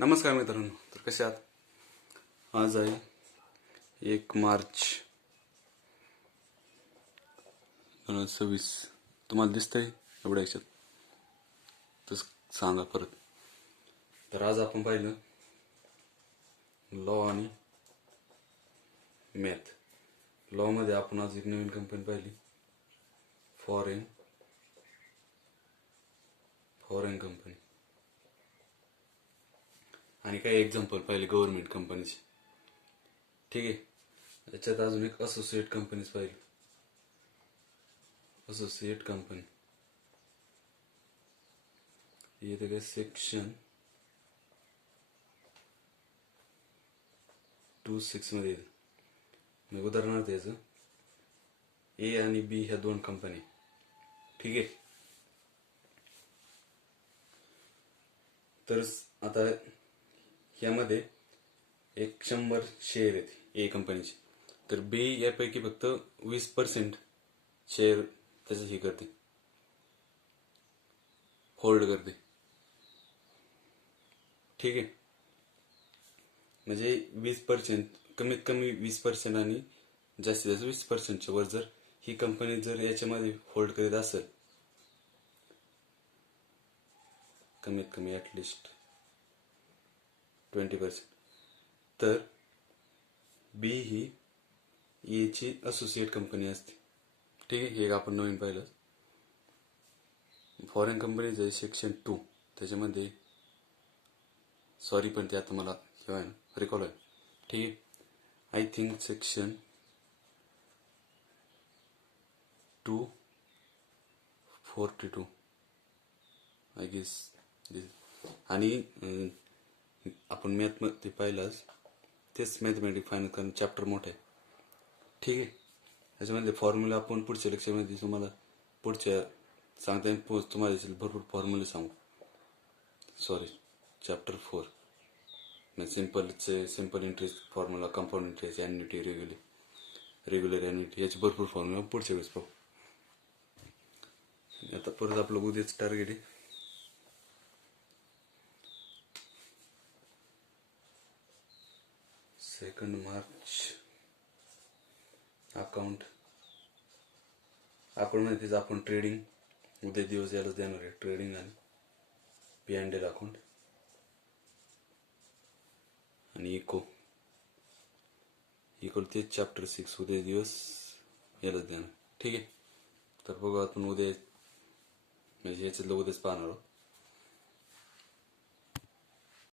नमस्कार मित्रांनो, तर कसे आहात? आज आहे 1 मार्च 2026. तुम्हाला दिसतंय एवढ्या याच्यात तर सांगा परत. तर आज आपण पाहिलं लॉ आणि मॅथ. लॉ मध्ये आपण आज एक नवीन कंपनी पाहिली, फॉरेन कंपनी, आणि काही एक्झाम्पल पाहिले गव्हर्नमेंट कंपनीचे. ठीक आहे. त्याच्यात अजून एक असोसिएट कंपनीज पाहिली. असोसिएट कंपनी येते काय सेक्शन 26 मध्ये येतं. मग उदाहरणार्थ याचं ए आणि बी ह्या दोन कंपनी. ठीक आहे. तर आता ह्यामध्ये 100 शेअर आहेत ए कंपनीचे, तर बी यापैकी फक्त 20% शेअर त्याचं हे करते, होल्ड करते. ठीक आहे. म्हणजे 20%, कमीत कमी 20% आणि जास्तीत जास्त 20%च्या वर जर ही कंपनी जर याच्यामध्ये होल्ड करीत असेल, कमीत कमी ॲटलिस्ट 20%, तर बी ही एची असोसिएट कंपनी असते. ठीक आहे. हे आपण नवीन पाहिलं. फॉरेन कंपनीचं आहे सेक्शन 2. त्याच्यामध्ये सॉरी पण ते आता मला हे रिकॉल आहे. ठीक आहे. I think section 242 I guess. आणि आपण मॅथमध्ये पाहिलंच, तेच मॅथमॅटिक फायनल करणं चॅप्टर मोठं आहे. ठीक आहे. त्याच्यामध्ये फॉर्म्युला आपण पुढच्या लेक्चरमध्ये तुम्हाला पुढच्या सांगता येईल. तुम्हाला भरपूर फॉर्म्युले सांगू. Sorry, chapter 4 simple interest formula, compound interest, annuity, regular annuity, याचे भरपूर फॉर्म्युला पुढच्या वेळेस पाहू. आता परत आपलं उद्याच टार्गेट आहे 2 मार्च. अकाउंट आपण माहितीच, आपण ट्रेडिंग उद्या दिवस यालाच देणार आहे. ट्रेडिंग आणि P&L अकाउंट आणि इको तेच चॅप्टर 6 उद्या दिवस यालाच देणार. ठीक आहे. तर बघू आपण उद्या, म्हणजे याच्यातलं उद्याच पाहणार आहोत.